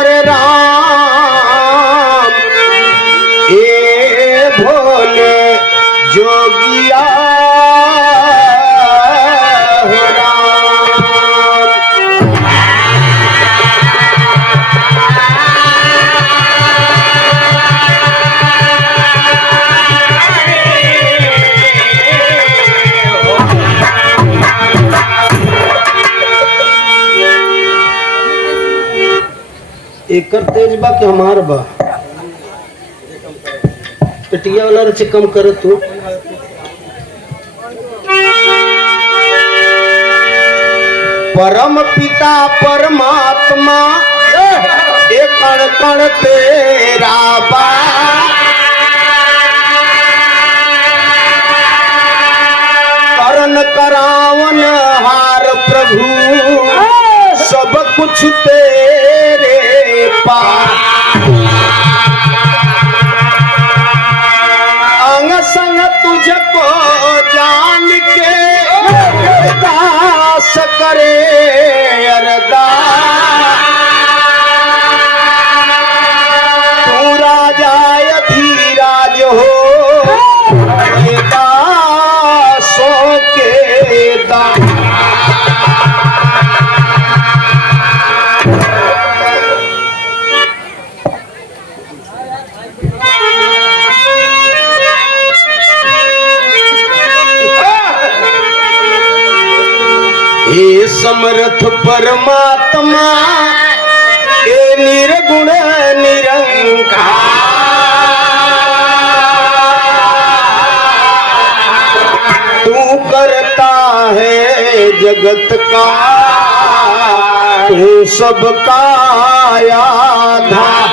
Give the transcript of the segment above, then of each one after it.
मोरे राम ए भोले जोगिया हो राम। एकर तेज बा कि हमार बा पेटिया वाला रचे कम कर तू। परम पिता परमात्मा एक कण कण तेरा बा करन करावन हार प्रभु सब कुछ तेरे पास। अंग संग तुझको जान के दास करे अरदास। तू राजा धीराज हो ये दासों के दास। हे समर्थ परमात्मा हे निर्गुण निरंकार। तू करता है जगत का तू सबका आधार।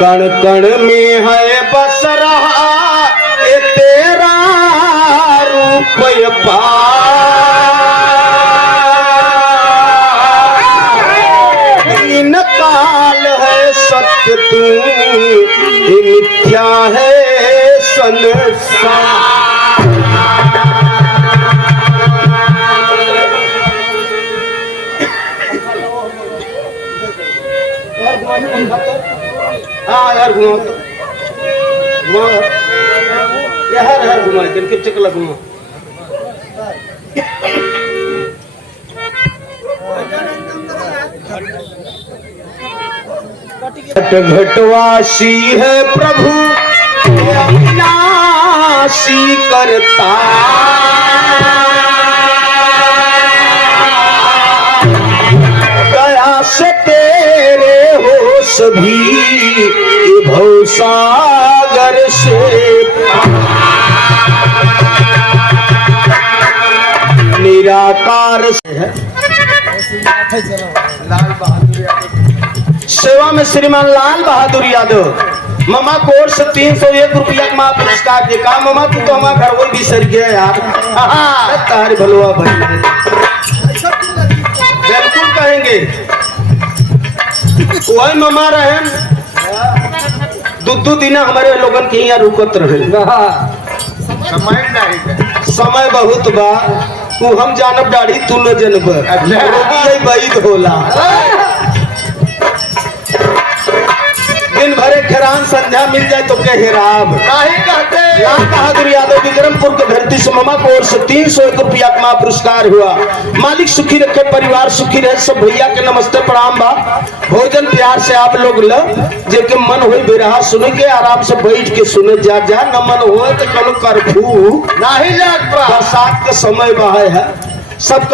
कण कण में है बस रहा ये तेरा इन काल है सत्य तू ये मिथ्या है संसार। हाँ यार घुमाओ तो घुमाओ यार हर घुमा करके चक लगूंगा। घटवासी है प्रभु अविनाशी करता। दया से तेरे हो सभी भवसागर से निराकार से है। लाल बहादुर यादव सेवा में श्रीमान लाल बहादुर यादव मामा कोर्स 301 रुपया का पुरस्कार देखा। मामा तू तो हमारा घर वो भी सर गया यार। तार भलवा भाई बिल्कुल कहेंगे वही मामा रहे दो दिन हमारे लोगन के यहाँ रुकत रहे। समय बहुत बा तू हम जानब दाढ़ी तू न जनब बैद होला। दिन भरे खरान संध्या मिल जाए तो के हेराब नहीं कहते। लाल बहादुर यादव विक्रमपुर के धरती से मामा को ओर से 301 रुपया का पुरस्कार हुआ। मालिक सुखी रखे परिवार सुखी रहे। सब भैया के नमस्ते प्रणाम बा। भोजन प्यार से आप लोग ल जेके मन हो बेरहा सुने के आराम से बैठ के सुने जा न मन हो तो कल कर्फ्यू नहीं जात। बरसात का समय बहा है सब